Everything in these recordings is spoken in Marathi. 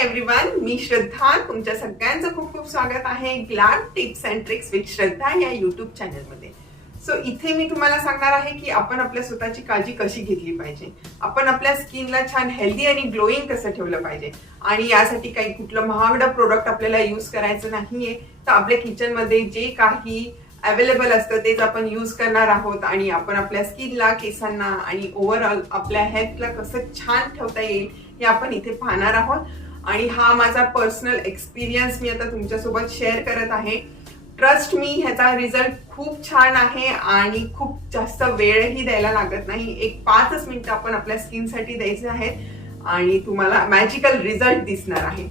एव्हरीवन, मी श्रद्धा. तुमच्या सगळ्यांचं खूप खूप स्वागत आहे glad tips and tricks with Shraddha या युट्यूब चॅनलमध्ये. सो इथे मी तुम्हाला सांगणार आहे की आपण आपल्या स्वतःची काळजी कशी घेतली पाहिजे, आपण आपल्या स्किनला छान हेल्दी आणि ग्लोईंग कसं ठेवलं पाहिजे. आणि यासाठी काही कुठलं महागडं प्रोडक्ट आपल्याला यूज करायचं नाहीये, तर आपल्या किचनमध्ये जे काही अवेलेबल असतं तेच आपण यूज करणार आहोत. आणि आपण आपल्या स्किनला, केसांना आणि ओव्हरऑल आपल्या हेल्थला कसं छान ठेवता येईल हे आपण इथे पाहणार आहोत. आणि हा माझा पर्सनल एक्सपिरियन्स मी आता तुमच्यासोबत शेअर करत आहे. ट्रस्ट मी, ह्याचा रिझल्ट खूप छान आहे आणि खूप जास्त वेळही द्यायला लागत नाही. एक 5 मिनिटं आपण आपल्या स्किनसाठी द्यायचे आहेत आणि तुम्हाला मॅजिकल रिझल्ट दिसणार आहे.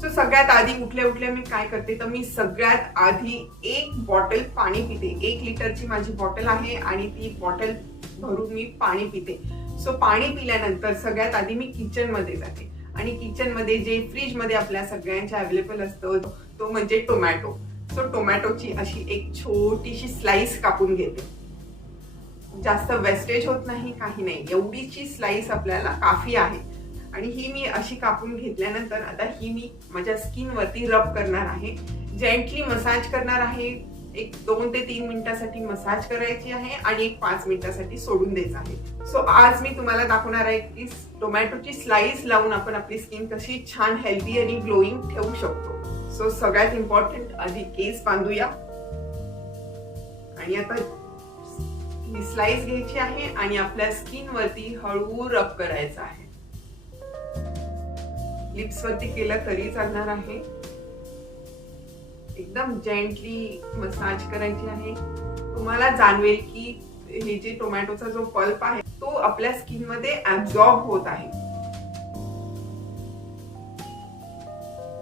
सो सगळ्यात आधी उठल्या मी काय करते, तर मी सगळ्यात आधी 1 बॉटल पाणी पिते. 1 लिटरची माझी बॉटल आहे आणि ती बॉटल भरून मी पाणी पिते. सो पाणी पिल्यानंतर सगळ्यात आधी मी किचन मध्ये जाते आणि किचन मध्ये जे फ्रीज मध्ये आपल्या सगळ्यांच्या अवेलेबल असतं तो म्हणजे टोमॅटो. सो टोमॅटोची अशी एक छोटीशी स्लाइस कापून घेते. जास्त वेस्टेज होत नाही, काही नाही, एवढीची स्लाइस आपल्याला काफी आहे. आणि ही मी अशी कापून घेतल्यानंतर आता ही मी माझ्या स्किन वरती रब करणार आहे. जेंटली मसाज करणार आहे. एक 2 ते 3 मिनिटासाठी मसाज करायची आहे आणि एक 5 मिनिटासाठी सोडून द्यायचं आहे. सो आज मी तुम्हाला दाखवणार आहे की टोमॅटोची स्लाइस लावून आपण आपली स्किन कशी छान हेल्दी आणि ग्लोईंग ठेवू शकतो. सो सगळ्यात इम्पॉर्टंट, आधी केस बांधूया. आणि आता ही स्लाइस घ्यायची आहे आणि आपल्या स्किन वरती हळू रब करायचं आहे. लिप्स वरती केलं तरी चालणार आहे. एकदम जेंटली मसाज करायची आहे. तुम्हाला जाणवेल की हे जे टोमॅटोचा जो पल्प आहे तो आपल्या स्किन मध्ये ऍब्झॉर्ब होत आहे.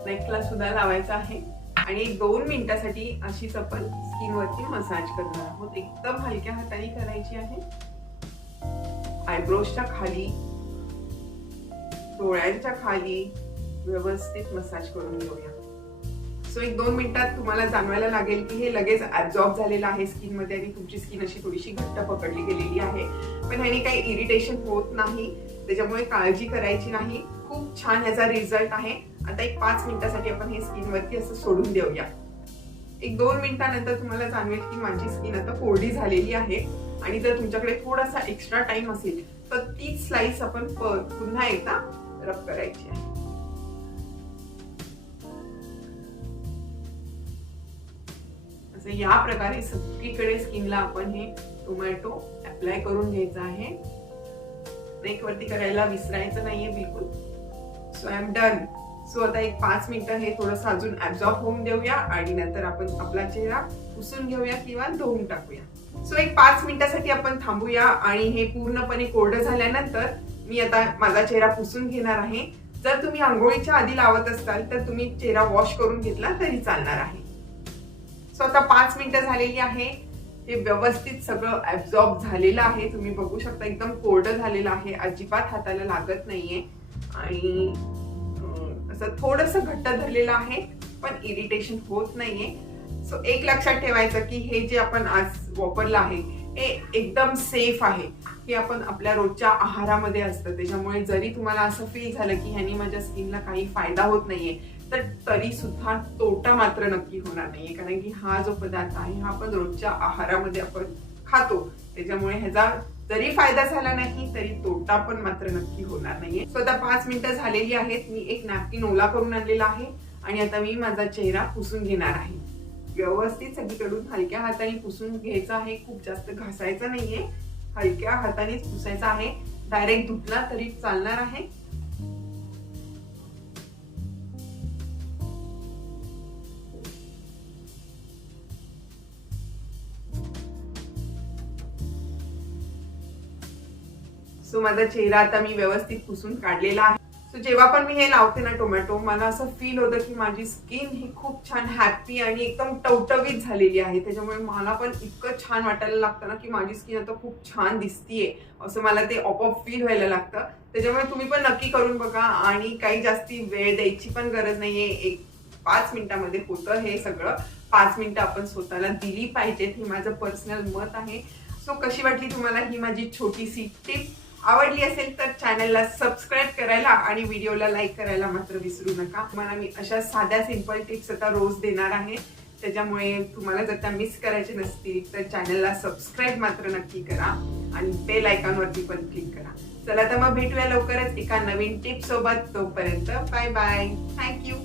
नेकला सुद्धा लावायचा आहे आणि 2 मिनिटासाठी अशीच आपण स्किन वरती मसाज करणार आहोत. एकदम हलक्या हाताने करायची आहे. आयब्रोजच्या खाली, डोळ्यांच्या खाली व्यवस्थित मसाज करून घेऊया. सो 1-2 मिनिटात तुम्हाला जाणवायला लागेल की हे लगेच ऍब्झॉर्ब झालेलं आहे स्किन मध्ये आणि तुमची स्किन अशी थोडीशी घट्ट पकडली गेलेली आहे. पण ह्याने काही इरिटेशन होत नाही, त्याच्यामुळे काळजी करायची नाही. खूप छान ह्याचा रिझल्ट आहे. आता एक 5 मिनिटासाठी आपण हे स्किन वरती असं सोडून देऊया. 1-2 मिनिटानंतर तुम्हाला जाणवेल की माझी स्किन आता कोरडी झालेली आहे. आणि जर तुमच्याकडे थोडासा एक्स्ट्रा टाइम असेल तर ती स्लाइस आपण पुन्हा एकदा रब करायची आहे. असं या प्रकारे सगळीकडे स्किनला आपण हे टोमॅटो अप्लाय करून घ्यायचं आहे. नेक वरती करायला विसरायचं नाहीये बिलकुल. So I am done. So आता एक 5 मिनिटं हे थोडंसं अजून ऍब्झॉर्ब होऊन देऊया आणि नंतर आपण आपला चेहरा पुसून घेऊया किंवा धुवून टाकूया. सो एक 5 मिनिटासाठी आपण थांबूया आणि हे पूर्णपणे कोरडं झाल्यानंतर मी आता माझा चेहरा पुसून घेणार आहे. जर तुम्ही आंघोळीच्या आधी लावत असाल तर तुम्ही चेहरा वॉश करून घेतला तरी चालणार आहे. सो आता 5 मिनिटं झालेली आहे. हे व्यवस्थित सगळं ऍब्झॉर्ब झालेलं आहे. तुम्ही बघू शकता एकदम कोरडं झालेलं आहे, अजिबात हाताला लागत नाहीये आणि असं थोडंसं घट्ट धरलेलं आहे पण इरिटेशन होत नाहीये. सो एक लक्षात ठेवायचं की हे जे आपण आज वापरलं आहे हे एकदम सेफ आहे. हे आपण आपल्या रोजच्या आहारामध्ये असतं, त्याच्यामुळे जरी तुम्हाला असं फील झालं की ह्यानी माझ्या स्किनला काही फायदा होत नाहीये तर तरी सुद्धा तोटा मात्र नक्की होणार नाहीये. कारण की हा जो पदार्थ आहे हा आपण रोजच्या आहारामध्ये आपण खातो, त्याच्यामुळे ह्याचा जरी फायदा झाला नाही तरी तोटा पण मात्र नक्की होणार नाहीये. सो आता 5 मिनिटं झालेली आहेत. मी एक नॅपकिन ओला करून आणलेला आहे आणि आता मी माझा चेहरा पुसून घेणार आहे. व्यवस्थित सगळीकडून हलक्या हाताने पुसून घ्यायचा आहे. खूप जास्त घासायचं नाहीये, हलक्या हातानेच पुसायचा आहे. डायरेक्ट धुतला तरी चालणार आहे. सो माझा चेहरा आता मी व्यवस्थित पुसून काढलेला आहे. सो जेव्हा पण मी हे लावते ना टोमॅटो, मला असं फील होतं की माझी स्किन ही खूप छान हॅपी आणि एकदम टवटवीत झालेली आहे. त्याच्यामुळे मला पण इतकं छान वाटायला लागतं ना की माझी स्किन आता खूप छान दिसतीये, असं मला ते आपोआप फील व्हायला लागतं. त्याच्यामुळे तुम्ही पण नक्की करून बघा आणि काही जास्ती वेळ द्यायची पण गरज नाहीये. एक 5 मिनिटामध्ये होतं हे सगळं. 5 मिनिटं आपण स्वतःला दिली पाहिजेत, हे माझं पर्सनल मत आहे. सो कशी वाटली तुम्हाला ही माझी छोटीशी टिप आवडली असेल तर चॅनलला सबस्क्राईब करायला आणि व्हिडिओला लाईक करायला मात्र विसरू नका. तुम्हाला मी अशा साध्या सिंपल टिप्स आता रोज देणार आहे, त्याच्यामुळे तुम्हाला जर त्या मिस करायचे नसतील तर चॅनलला सबस्क्राईब मात्र नक्की करा आणि बेल आयकॉनवरती पण क्लिक करा. चला तर मग भेटूया लवकरच एका नवीन टिप सोबत. तोपर्यंत बाय बाय. थँक्यू.